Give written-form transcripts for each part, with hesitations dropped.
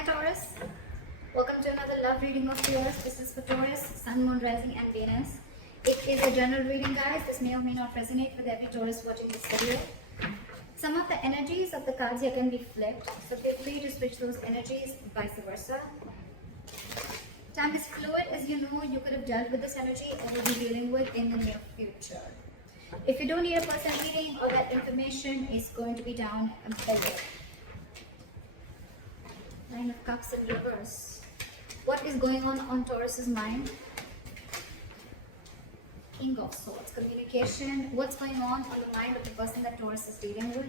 Hi Taurus, welcome to another love reading of yours. This is for Taurus, Sun, Moon, Rising and Venus. It is a general reading, guys. This may or may not resonate with every Taurus watching this video. Some of the energies of the cards here can be flipped, so feel free to switch those energies, vice versa. Time is fluid, as you know. You could have dealt with this energy or will be dealing with in the near future. If you do need a personal reading, all that information is going to be down below. Nine of Cups in reverse. What is going on Taurus's mind? King of Swords. Communication. What's going on the mind of the person that Taurus is dealing with?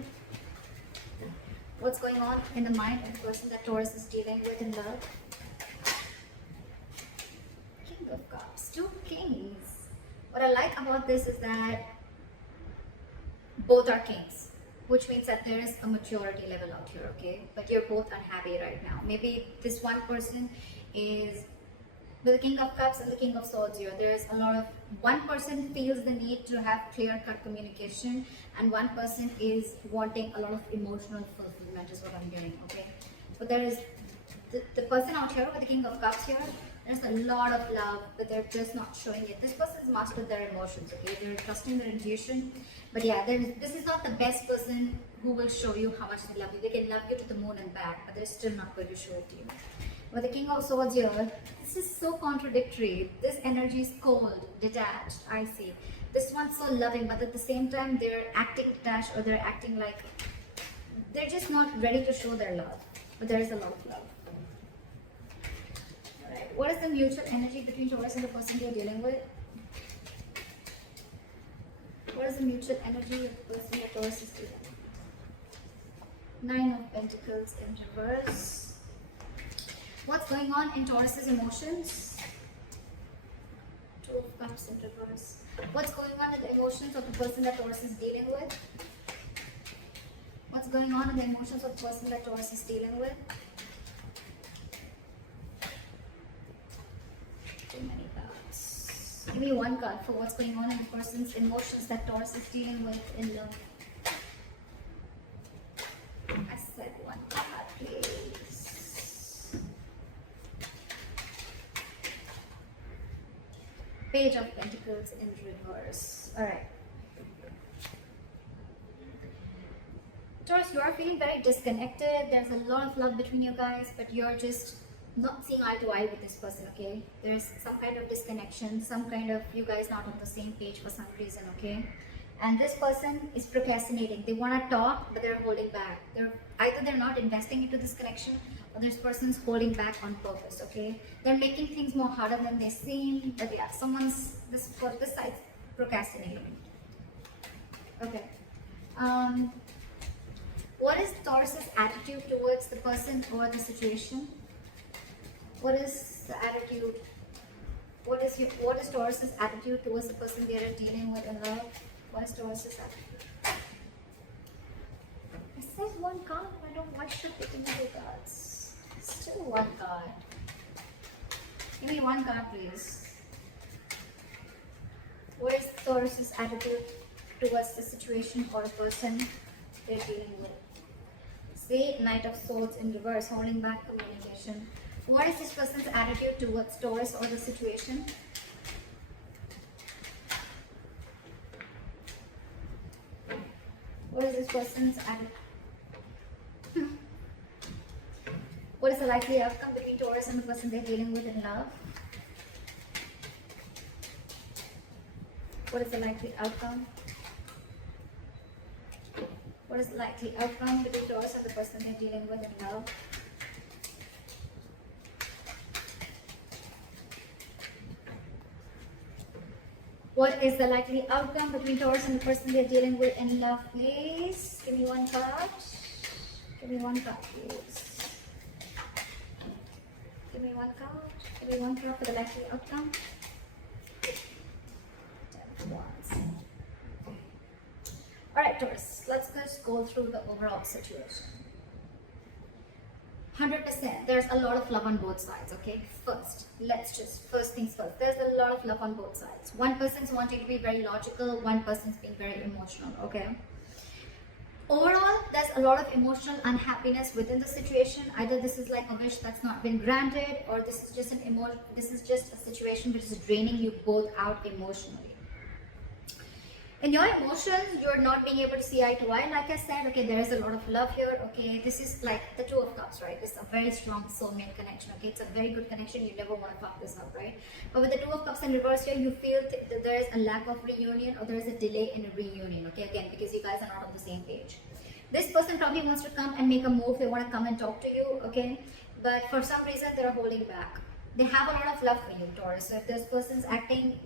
What's going on in the mind of the person that Taurus is dealing with in love? King of Cups. Two kings. What I like about this is that both are kings, which means that there is a maturity level out here, okay? But you're both unhappy right now. Maybe this one person is with the King of Cups and the King of Swords here. There's a lot of, one person feels the need to have clear-cut communication, and one person is wanting a lot of emotional fulfillment is what I'm hearing, okay? But there is the person out here with the King of Cups here, there's a lot of love, but they're just not showing it. This person's mastered their emotions, okay? They're trusting their intuition. But yeah, this is not the best person who will show you how much they love you. They can love you to the moon and back, but they're still not going to show it to you. With the King of Swords here, this is so contradictory. This energy is cold, detached, icy. This one's so loving, but at the same time, they're acting detached, or they're acting like they're just not ready to show their love. But there is a lot of love. What is the mutual energy between Taurus and the person you're dealing with? What is the mutual energy of the person that Taurus is dealing with? Nine of Pentacles in reverse. What's going on in Taurus's emotions? Two of Cups in reverse. What's going on in the emotions of the person that Taurus is dealing with? What's going on in the emotions of the person that Taurus is dealing with? Too many cards. Give me one card for what's going on in the person's emotions that Taurus is dealing with in love. I said one card, please. Page of Pentacles in reverse. Alright. Taurus, you are feeling very disconnected. There's a lot of love between you guys, but you're just not seeing eye to eye with this person, okay? There's some kind of disconnection, some kind of you guys not on the same page for some reason, okay? And this person is procrastinating. They want to talk, but they're holding back. They're not investing into this connection, or this person's holding back on purpose, okay? They're making things more harder than they seem, but yeah, this side's procrastinating. Okay. What is Taurus's attitude towards the person or the situation? What is the attitude? What is Taurus's attitude towards the person they are dealing with in love? What is Taurus's attitude? It says one card. I don't. Why should it be two cards? Still one card. Give me one card, please. What is Taurus's attitude towards the situation or person they're dealing with? See, Knight of Swords in reverse, holding back communication. What is this person's attitude towards Taurus or the situation? What is this person's attitude? What is the likely outcome between Taurus and the person they're dealing with in love? What is the likely outcome? What is the likely outcome between Taurus and the person they're dealing with in love? What is the likely outcome between Taurus and the person they're dealing with in love, please? Give me one card. Give me one card, please. Give me one card. Give me one card for the likely outcome. 10 of Wands. Alright, Taurus, let's just go through the overall situation. 100%. There's a lot of love on both sides, okay? First things first. There's a lot of love on both sides. One person's wanting to be very logical, one person's being very emotional, okay? Overall, there's a lot of emotional unhappiness within the situation. Either this is like a wish that's not been granted, or this is just this is just a situation which is draining you both out emotionally. In your emotions, you're not being able to see eye to eye. Like I said, okay, there is a lot of love here. Okay, this is like the Two of Cups, right? It's a very strong soulmate connection. Okay, it's a very good connection. You never want to fuck this up, right? But with the Two of Cups in reverse here, you feel that there is a lack of reunion, or there is a delay in a reunion. Okay, again, because you guys are not on the same page. This person probably wants to come and make a move. They want to come and talk to you. Okay, but for some reason they're holding back. They have a lot of love for you, Taurus. So if this person's acting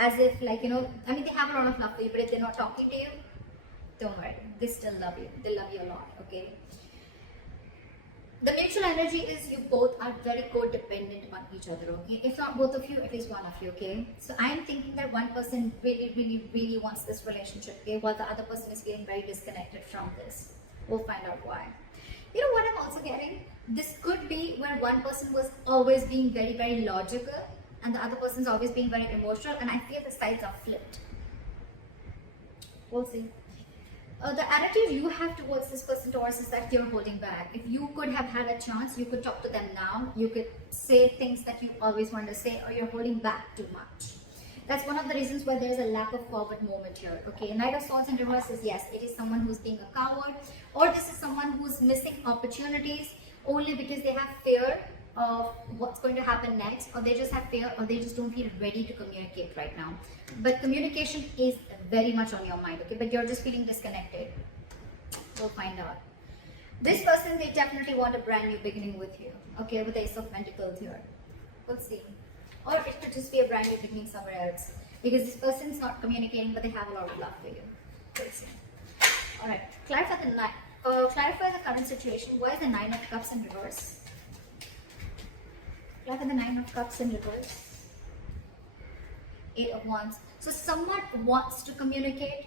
as if, like, you know, I mean, they have a lot of love for you, but if they're not talking to you, don't worry, they still love you. They love you a lot. Okay, the mutual energy is you both are very codependent on each other. Okay, if not both of you, at least one of you. Okay, so I am thinking that one person really wants this relationship, okay, while the other person is feeling very disconnected from this. We'll find out why. You know what I'm also getting? This could be where one person was always being very logical, and the other person's always being very emotional, and I feel the sides are flipped. We'll see. The attitude you have towards this person, Taurus, is that you're holding back. If you could have had a chance, you could talk to them now. You could say things that you always wanted to say, or you're holding back too much. That's one of the reasons why there's a lack of forward movement here. Okay, Knight of Swords in reverse is, yes, it is someone who's being a coward, or this is someone who's missing opportunities only because they have fear of what's going to happen next, or they just have fear, or they just don't feel ready to communicate right now. But communication is very much on your mind, okay, but you're just feeling disconnected. We'll find out. This person, they definitely want a brand new beginning with you, okay, with the Ace of Pentacles here. We'll see. Or it could just be a brand new beginning somewhere else, because this person's not communicating, but they have a lot of love for you. We'll see. Alright, clarify the current situation. Why is the Nine of Cups in reverse? Clarify the Nine of Cups in reverse. Eight of Wands. So someone wants to communicate,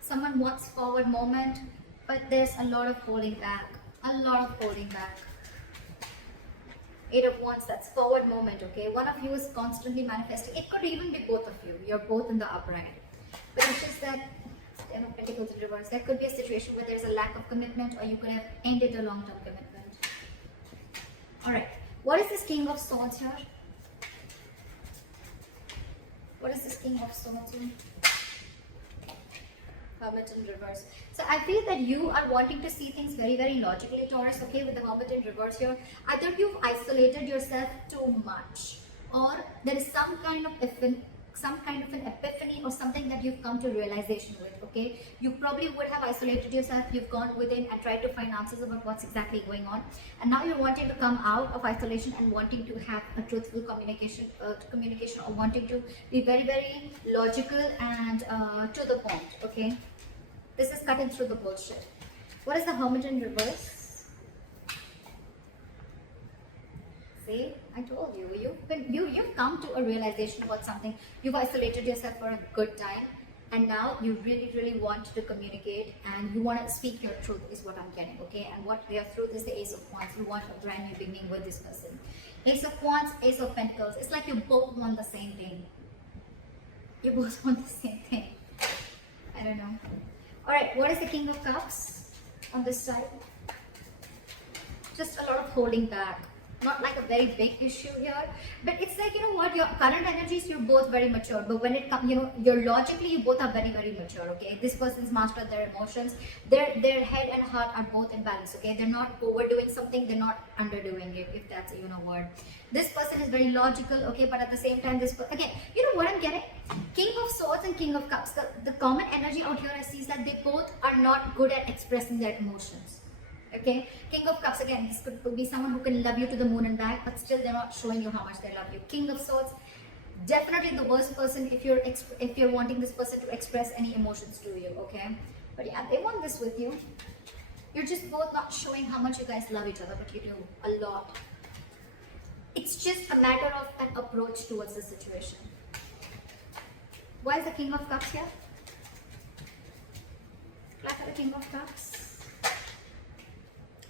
someone wants forward moment, but there's a lot of holding back. A lot of holding back. Eight of Wands, that's forward moment, okay? One of you is constantly manifesting. It could even be both of you. You're both in the upright. But it's just that, Ten of Pentacles in reverse, there could be a situation where there's a lack of commitment, or you could have ended a long-term commitment. Alright, what is this King of Swords here? What is this King of Swords here? Hermit in reverse. So I feel that you are wanting to see things very logically, Taurus, okay, with the Hermit in reverse here. Either you've isolated yourself too much, or there is some kind of an epiphany or something that you've come to realization with, okay? You probably would have isolated yourself, you've gone within and tried to find answers about what's exactly going on, and now you're wanting to come out of isolation and wanting to have a truthful communication, or wanting to be very logical and to the point, okay? This is cutting through the bullshit. What is the Hermit in reverse? See, I told you, you've come to a realization about something. You've isolated yourself for a good time, and now you really want to communicate, and you want to speak your truth, is what I'm getting, okay? And what your truth is the Ace of Wands. You want a brand new beginning with this person. Ace of Wands, Ace of Pentacles. It's like you both want the same thing. You both want the same thing. I don't know. Alright, what is the King of Cups on this side? Just a lot of holding back. Not like a very big issue here, but it's like, you know what, your current energies, you're both very mature, but when it comes, you know, you're logically, you both are very mature, okay? This person's mastered their emotions. Their head and heart are both in balance, okay? They're not overdoing something, they're not underdoing it, if that's a word. This person is very logical, okay, but at the same time, again, you know what I'm getting? King of Swords and King of Cups, the common energy out here I see is that they both are not good at expressing their emotions. Okay, King of Cups, again, this could be someone who can love you to the moon and back, but still they're not showing you how much they love you. King of Swords, definitely the worst person if you're wanting this person to express any emotions to you, okay? But yeah, they want this with you. You're just both not showing how much you guys love each other, but you do a lot. It's just a matter of an approach towards the situation. Why is the King of Cups here? Clap for the King of Cups.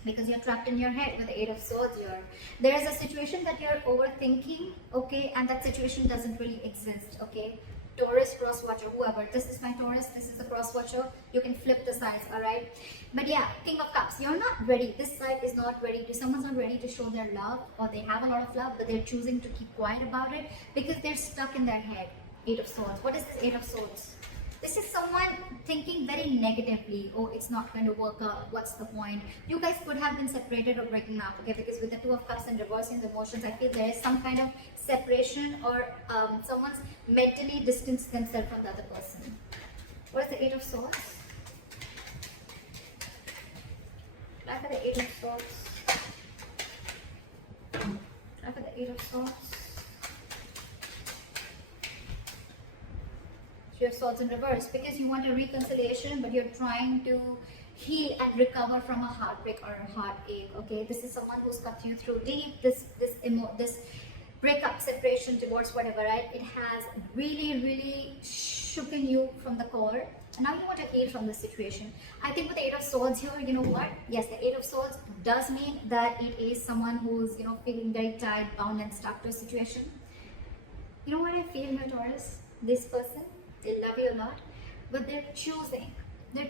Because you're trapped in your head with the Eight of Swords here. There is a situation that you're overthinking, okay, and that situation doesn't really exist, okay? Taurus cross watcher, whoever. This is my Taurus, this is the cross watcher. You can flip the sides, alright? But yeah, King of Cups, you're not ready. This side is not ready. Someone's not ready to show their love, or they have a lot of love, but they're choosing to keep quiet about it because they're stuck in their head. Eight of Swords. What is this Eight of Swords? This is someone thinking very negatively. Oh, it's not going to work out. What's the point? You guys could have been separated or breaking up, okay? Because with the Two of Cups and reversing the emotions, I feel there is some kind of separation, or someone's mentally distanced themselves from the other person. What is the Eight of Swords? Try for the Eight of Swords. Try for the Eight of Swords. Three of Swords in reverse, because you want a reconciliation, but you're trying to heal and recover from a heartbreak or a heartache. Okay, this is someone who's cut you through deep. This breakup, separation, divorce, whatever, right? It has really shooken you from the core, and now you want to heal from the situation. I think with the Eight of Swords here, you know what? Yes, the Eight of Swords does mean that it is someone who's, you know, feeling very tied, bound, and stuck to a situation. You know what I feel here, Taurus? This person, they love you a lot, but they're choosing to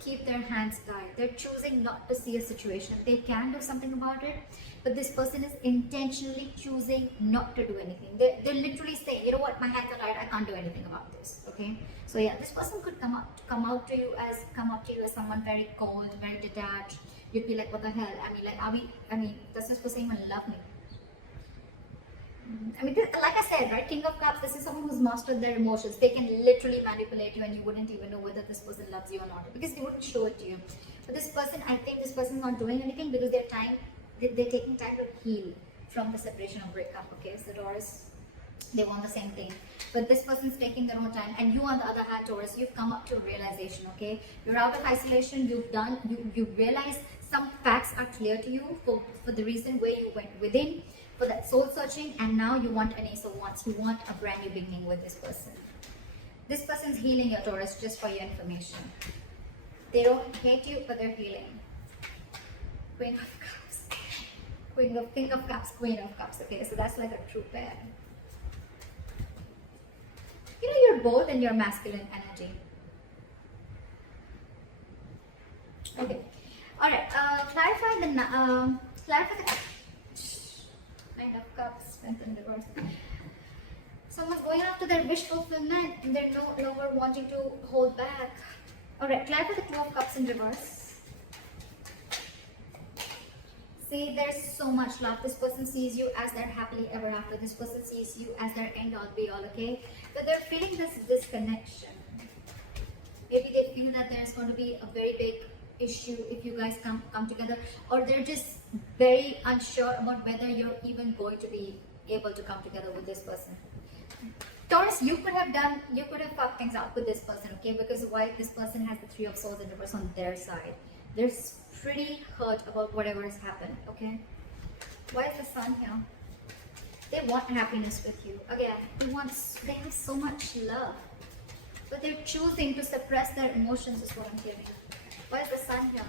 keep their hands tied. They're choosing not to see a situation. They can do something about it, but this person is intentionally choosing not to do anything. They're literally saying, you know what, my hands are tied, I can't do anything about this. Okay, so yeah, this person could come up to you as someone very cold, very detached. You'd be like, what the hell? Does this person even love me? Like I said, right, King of Cups, this is someone who's mastered their emotions. They can literally manipulate you and you wouldn't even know whether this person loves you or not, because they wouldn't show it to you. But this person, I think this person is not doing anything because they're taking time to heal from the separation or breakup. Okay, so Taurus, they want the same thing. But this person's taking their own time, and you on the other hand, Taurus, you've come up to realization, okay? You're out of isolation, you realize some facts are clear to you for the reason where you went within, for that soul searching, and now you want an Ace of Wands. You want a brand new beginning with this person. This person's healing your Taurus, just for your information. They don't hate you, but they're healing. Queen of Cups. King of Cups, Queen of Cups. Okay, so that's like a true pair. You know, you're bold in your masculine energy. Okay. Alright, clarify the Nine of Cups, Strength in reverse. Someone's going after their wish fulfillment and they're no longer wanting to hold back. Alright, clarify the Two of Cups in reverse. See, there's so much love. This person sees you as their happily ever after. This person sees you as their end all be all, okay? But they're feeling this disconnection. Maybe they feel that there's going to be a very big issue if you guys come together, or they're just very unsure about whether you're even going to be able to come together with this person. Taurus, you could have fucked things up with this person, okay? Because why this person has the Three of Swords in reverse on their side. They're pretty hurt about whatever has happened, okay? Why is the Sun here? They want happiness with you. Again, they have so much love, but they're choosing to suppress their emotions is what I'm hearing. Why is the Sun here?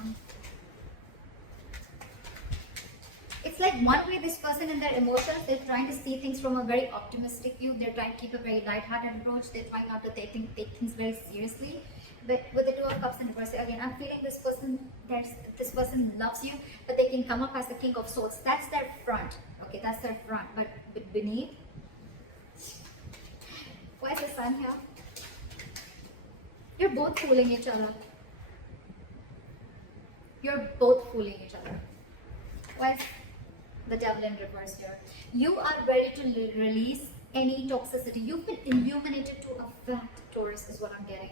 It's like one way this person in their emotions, they're trying to see things from a very optimistic view. They're trying to keep a very light-hearted approach. They're trying not to take things very seriously. But with the Two of Cups in reverse, again, I'm feeling this person loves you, but they can come up as the King of Swords. That's their front. Okay, that's their front. But beneath, why is the Sun here? You're both fooling each other. You're both fooling each other. Why is the Devil in reverse here? You are ready to release any toxicity. You've been illuminated to a fact, Taurus, is what I'm getting.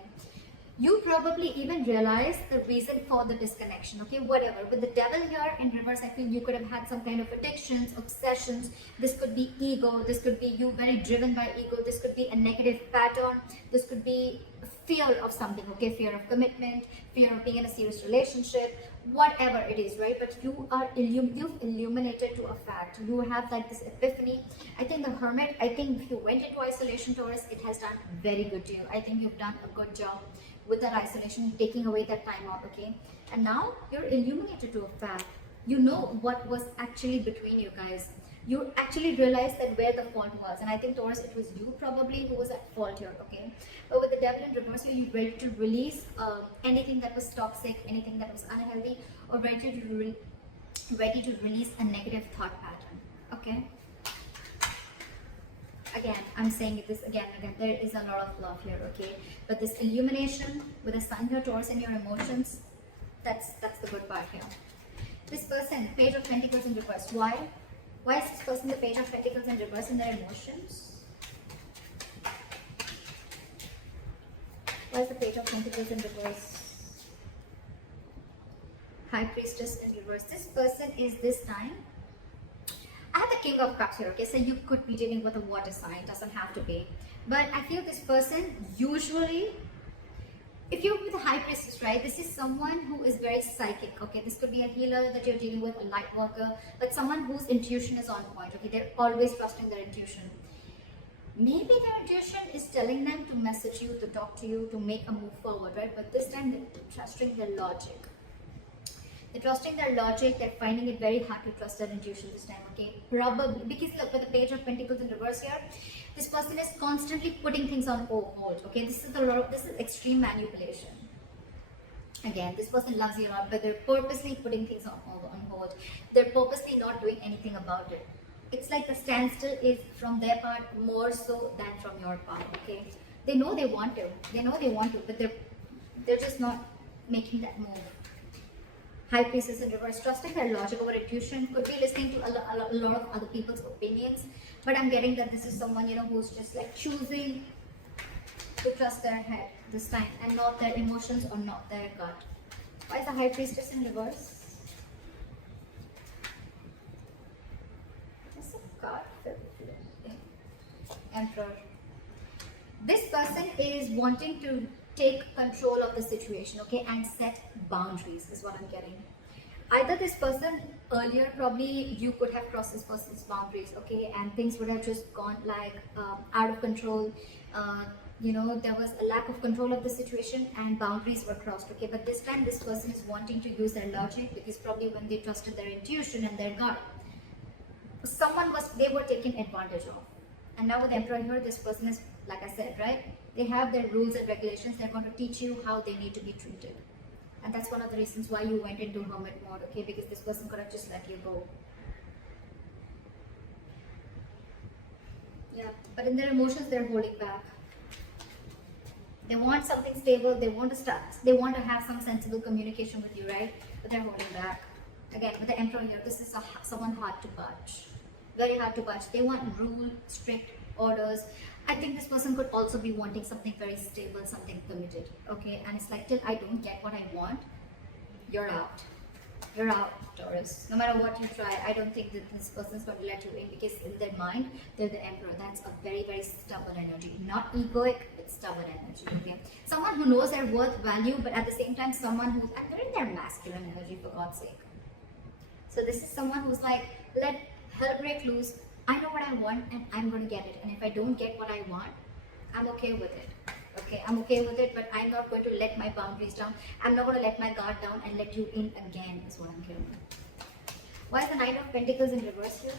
You probably even realize the reason for the disconnection, okay, whatever. With the Devil here in reverse, I feel you could have had some kind of addictions, obsessions. This could be ego. This could be you very driven by ego. This could be a negative pattern. This could be fear of something, okay, fear of commitment, fear of being in a serious relationship, whatever it is, right? But you've illuminated to a fact. You have like this epiphany. I think the Hermit, I think if you went into isolation, Taurus, it has done very good to you. I think you've done a good job with that isolation, taking away that time out, okay? And now you're illuminated to a fact. You know what was actually between you guys. you actually realize that where the fault was. And I think Taurus, it was you probably who was at fault here, okay? But with the devil in reverse, you're ready to release anything that was toxic, anything that was unhealthy, or ready to release a negative thought pattern, okay? Again, I'm saying this again and again, there is a lot of love here, okay? But this illumination with the sun here, Taurus, and your emotions, that's the good part here. This person, Page of Pentacles in reverse. Why? Why is this person the Page of Pentacles in reverse in their emotions? Why is the Page of Pentacles in reverse? High Priestess in reverse. This person is this time. I have the King of Cups here, okay? So you could be dealing with a water sign, doesn't have to be. But I feel this person usually, if you're with a High Priestess, right, this is someone who is very psychic, okay? This could be a healer that you're dealing with, a light worker, but someone whose intuition is on point, okay? They're always trusting their intuition. Maybe their intuition is telling them to message you, to talk to you, to make a move forward, right? But this time they're trusting their logic. They're trusting their logic, they're finding it very hard to trust their intuition this time, okay? Probably, because look, with the Page of Pentacles in reverse here, this person is constantly putting things on hold, okay? This is extreme manipulation. Again, this person loves you a lot, but they're purposely putting things on hold. They're purposely not doing anything about it. It's like the standstill is from their part more so than from your part, okay? They know they want to, but they're just not making that move. High Priestess in reverse, trusting their logic over intuition, could be listening to a lot of other people's opinions, but I'm getting that this is someone, you know, who's just like choosing to trust their head this time and not their emotions or not their gut. Why is the High Priestess in reverse? That's a card. Emperor. This person is wanting to take control of the situation, okay, and set boundaries is what I'm getting. Either this person earlier, probably you could have crossed this person's boundaries, okay, and things would have just gone like out of control. You know, there was a lack of control of the situation and boundaries were crossed, okay? But this time this person is wanting to use their logic, because probably when they trusted their intuition and their gut, they were taken advantage of. And now with the Emperor here, this person is, like I said, right? They have their rules and regulations. They're going to teach you how they need to be treated. And that's one of the reasons why you went into hermit mode, okay? Because this person could have just let you go. Yeah, but in their emotions, they're holding back. They want something stable. They want to have some sensible communication with you, right? But they're holding back. Again, with the Emperor here, this is someone hard to budge. Very hard to budge. They want rule, strict orders. I think this person could also be wanting something very stable, something committed, okay? And it's like, till I don't get what I want, you're out. You're out, Taurus. No matter what you try, I don't think that this person's going to let you in, because in their mind, they're the Emperor. That's a very, very stubborn energy. Not egoic, but stubborn energy, okay? Someone who knows their worth, value, but at the same time, someone who's, and they're in their masculine energy, for God's sake. So this is someone who's like, let hell break loose. I know what I want and I'm going to get it. And if I don't get what I want, I'm okay with it. Okay, I'm okay with it, but I'm not going to let my boundaries down. I'm not going to let my guard down and let you in again, is what I'm hearing. Why is the Nine of Pentacles in reverse here?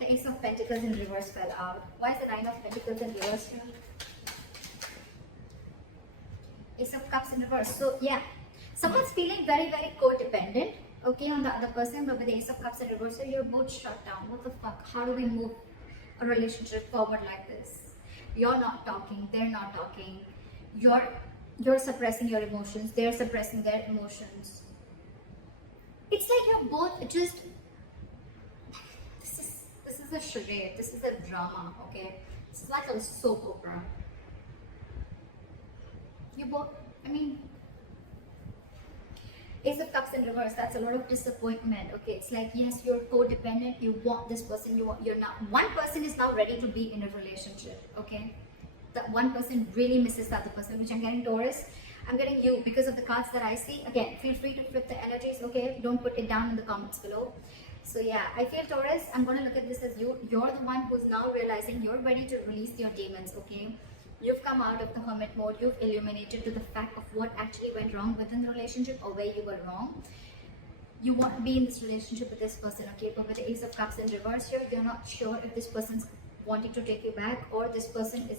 The Ace of Pentacles in reverse fell out. Why is the Nine of Pentacles in reverse here? Ace of Cups in reverse. So yeah, someone's feeling very, very codependent, okay, on the other person, but with the Ace of Cups in reverse, so you're both shut down. What the fuck? How do we move a relationship forward like this? You're not talking, they're not talking. You're suppressing your emotions, they're suppressing their emotions. It's like you're both just, this is a charade, this is a drama, okay? It's like a soap opera. You both, I mean, Ace of Cups in reverse, that's a lot of disappointment, okay? It's like, yes, you're codependent, you want this person, you're not, one person is now ready to be in a relationship, okay? That one person really misses the other person, which I'm getting Taurus. I'm getting you because of the cards that I see. Again, feel free to flip the energies, okay? Don't put it down in the comments below. So yeah, I feel Taurus, I'm going to look at this as you're the one who's now realizing you're ready to release your demons, okay? You've come out of the hermit mode. You've illuminated to the fact of what actually went wrong within the relationship or where you were wrong. You want to be in this relationship with this person, okay? But with the Ace of Cups in reverse here, you're not sure if this person's wanting to take you back, or this person is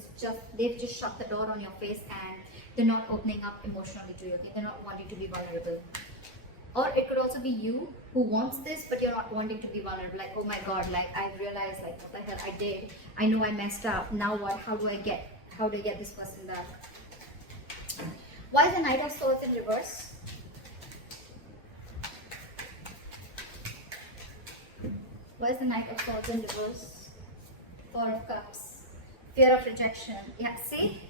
they've just shut the door on your face and they're not opening up emotionally to you, okay? They're not wanting to be vulnerable. Or it could also be you who wants this, but you're not wanting to be vulnerable. Like, oh my God, like I realized, like what the hell I did. I know I messed up. Now what? How do I get this person back? Why is the Knight of Swords in reverse? Why is the Knight of Swords in reverse? Four of Cups. Fear of rejection. Yeah, see?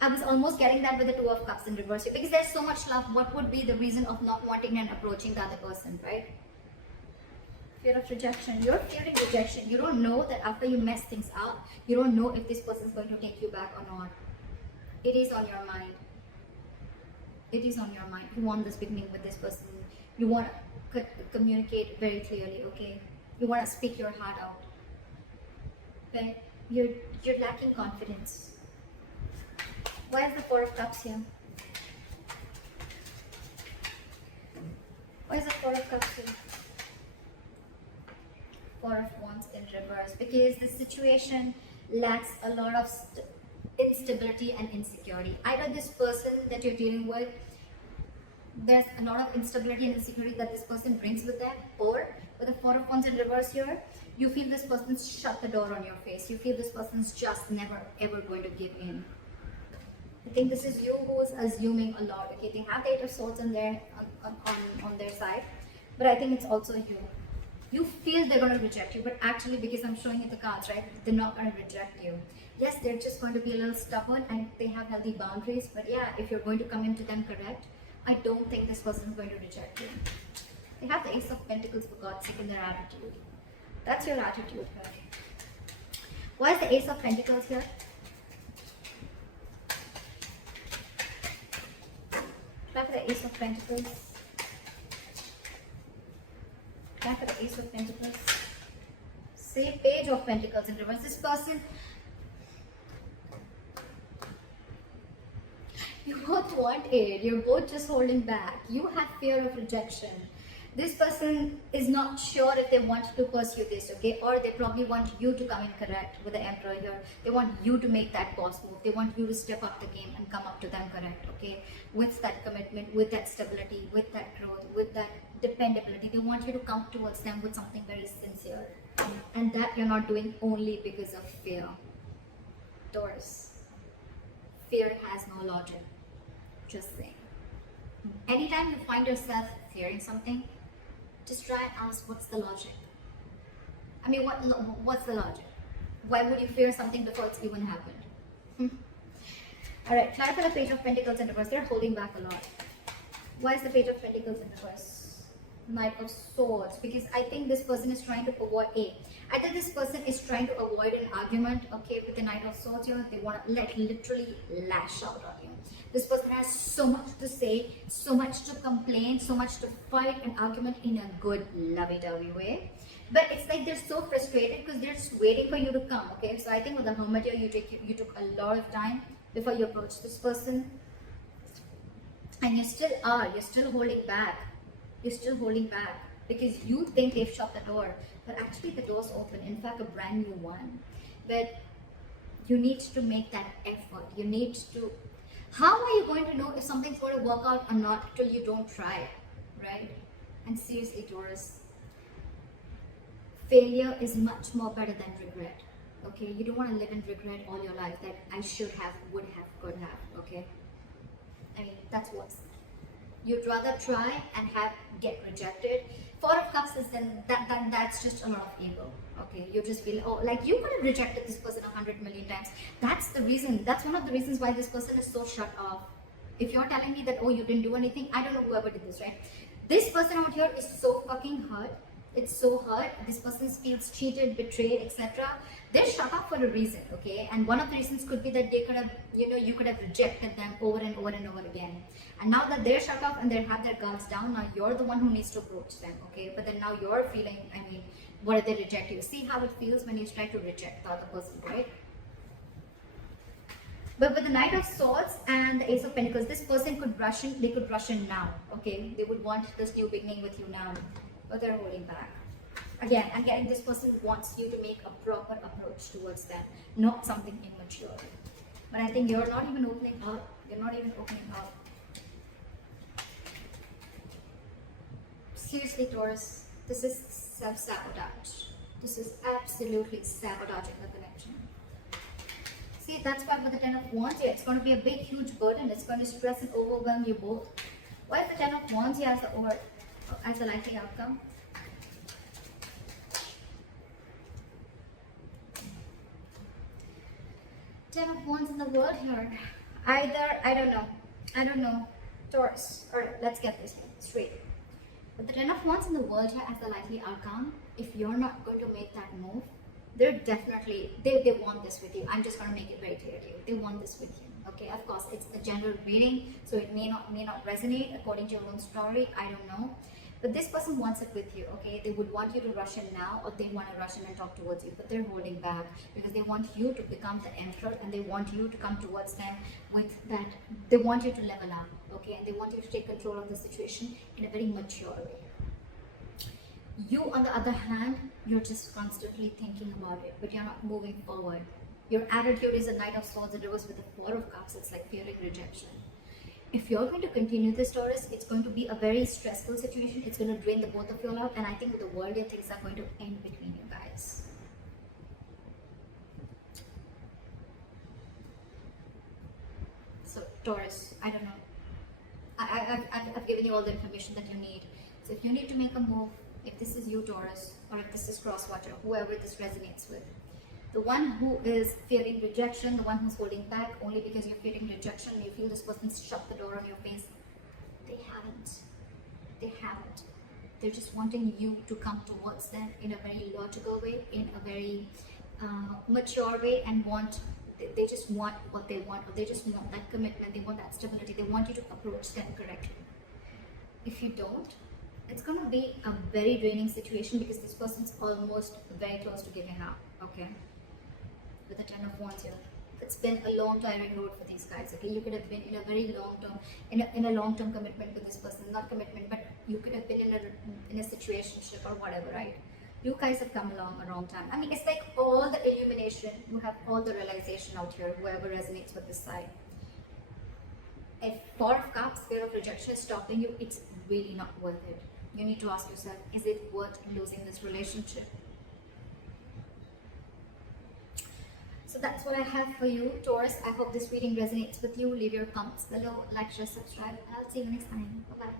I was almost getting that with the Two of Cups in reverse. Because there's so much love, what would be the reason of not wanting and approaching the other person, right? Fear of rejection. You're fearing rejection. You don't know that after you mess things up, you don't know if this person is going to take you back or not. It is on your mind. It is on your mind. You want this beginning with this person. You want to communicate very clearly, okay? You want to speak your heart out. But you're lacking confidence. Why is the Four of Cups here? Why is the Four of Cups here? Four of Wands in reverse. Because the situation lacks a lot of instability and insecurity. Either this person that you're dealing with, there's a lot of instability and insecurity that this person brings with them, or with the Four of Wands in reverse here, you feel this person's shut the door on your face. You feel this person's just never ever going to give in. I think this is you who is assuming a lot. Okay, they have the Eight of Swords on their side, but I think it's also you. You feel they're going to reject you, but actually, because I'm showing you the cards, right, they're not going to reject you. Yes, they're just going to be a little stubborn and they have healthy boundaries, but yeah, if you're going to come into them correct, I don't think this person is going to reject you. They have the Ace of Pentacles, for God's sake, in their attitude. That's your attitude here. Why is the Ace of Pentacles here? Try for the Ace of Pentacles. Try for the Ace of Pentacles. Say Page of Pentacles in reverse. This person, you both want it. You're both just holding back. You have fear of rejection. This person is not sure if they want to pursue this, okay? Or they probably want you to come in correct with the Emperor here. They want you to make that boss move. They want you to step up the game and come up to them correct, okay? With that commitment, with that stability, with that growth, with that dependability. They want you to come towards them with something very sincere. And that you're not doing only because of fear. Taurus. Fear has no logic. Just saying. Anytime you find yourself fearing something, just try and ask, what's the logic? I mean, what's the logic? Why would you fear something before it's even happened? Alright, try for the Page of Pentacles in reverse. They're holding back a lot. Why is the Page of Pentacles in reverse? Knight of Swords. Because I think this person is trying to avoid either this person is trying to avoid an argument, okay, with the Knight of Swords here. They want to literally lash out on you. This person has so much to say, so much to complain, so much to fight an argument in a good, lovey-dovey way. But it's like they're so frustrated because they're just waiting for you to come, okay? So I think with the Hermit here, you took a lot of time before you approached this person. And you still holding back. You're still holding back because you think they've shut the door. But actually the door's open, in fact a brand new one. But you need to make that effort. You need to... How are you going to know if something's going to work out or not till you don't try, right? And seriously, Taurus, failure is much more better than regret, okay? You don't want to live in regret all your life that I should have, would have, could have, okay? I mean, that's worse. You'd rather try and get rejected. Four of Cups is then that's just a lot of ego. Okay, you just feel, oh, like you could have rejected this person 100 million times. That's the reason. That's one of the reasons why this person is so shut off. If you're telling me that, oh, you didn't do anything, I don't know whoever did this, right? This person out here is so fucking hurt. It's so hurt. This person feels cheated, betrayed, etc. They're shut off for a reason, okay? And one of the reasons could be that they could have, you could have rejected them over and over and over again. And now that they're shut off and they have their guards down, now you're the one who needs to approach them, okay? But then now you're feeling, I mean, what if they reject you? See how it feels when you try to reject the other person, right? But with the Knight of Swords and the Ace of Pentacles, this person could rush in, they could rush in now, okay? They would want this new beginning with you now, but they're holding back. Again, I'm getting this person wants you to make a proper approach towards them, not something immature. But I think you're not even opening up. You're not even opening up. Seriously, Taurus, this is self-sabotage. This is absolutely sabotaging the connection. See, that's why with the Ten of Wands here, it's going to be a big, huge burden. It's going to stress and overwhelm you both. Why is the Ten of Wands here as a likely outcome? Ten of Wands in the world here. Either, I don't know, Taurus. Alright, let's get this here straight. But the Ten of Wands in the world here as the likely outcome, if you're not going to make that move, they're definitely, they want this with you. I'm just going to make it very clear to you. They want this with you. Okay, of course, it's a general reading, so it may not resonate according to your own story. I don't know. But this person wants it with you, okay? They would want you to rush in now, or they want to rush in and talk towards you, but they're holding back because they want you to become the emperor, and they want you to come towards them with that. They want you to level up, okay? And they want you to take control of the situation in a very mature way. You, on the other hand, you're just constantly thinking about it, but you're not moving forward. Your attitude is a Knight of Swords in reverse with the Four of Cups. It's like fearing rejection. If you're going to continue this, Taurus, it's going to be a very stressful situation. It's going to drain the both of you out, and I think with the world here, things are going to end between you guys. So, Taurus, I don't know. I've given you all the information that you need. So, if you need to make a move, if this is you, Taurus, or if this is Crosswatcher, whoever this resonates with, the one who is fearing rejection, the one who's holding back only because you're fearing rejection, you feel this person's shut the door on your face. They haven't. They haven't. They're just wanting you to come towards them in a very logical way, in a very mature way, and they just want what they want, or they just want that commitment, they want that stability, they want you to approach them correctly. If you don't, it's going to be a very draining situation because this person's almost very close to giving up, okay? With the Ten of Wands here, it's been a long tiring road for these guys, okay? You could have been in a very long term, in a long term commitment with this person, not commitment, but you could have been in a situationship or whatever, right? You guys have come along a long time. I mean, it's like all the illumination, you have all the realization out here, whoever resonates with this side. If Four of Cups, fear of rejection is stopping you, it's really not worth it. You need to ask yourself, is it worth losing this relationship? So that's what I have for you, Taurus. I hope this reading resonates with you. Leave your comments below, like, share, subscribe, and I'll see you next time. Bye-bye.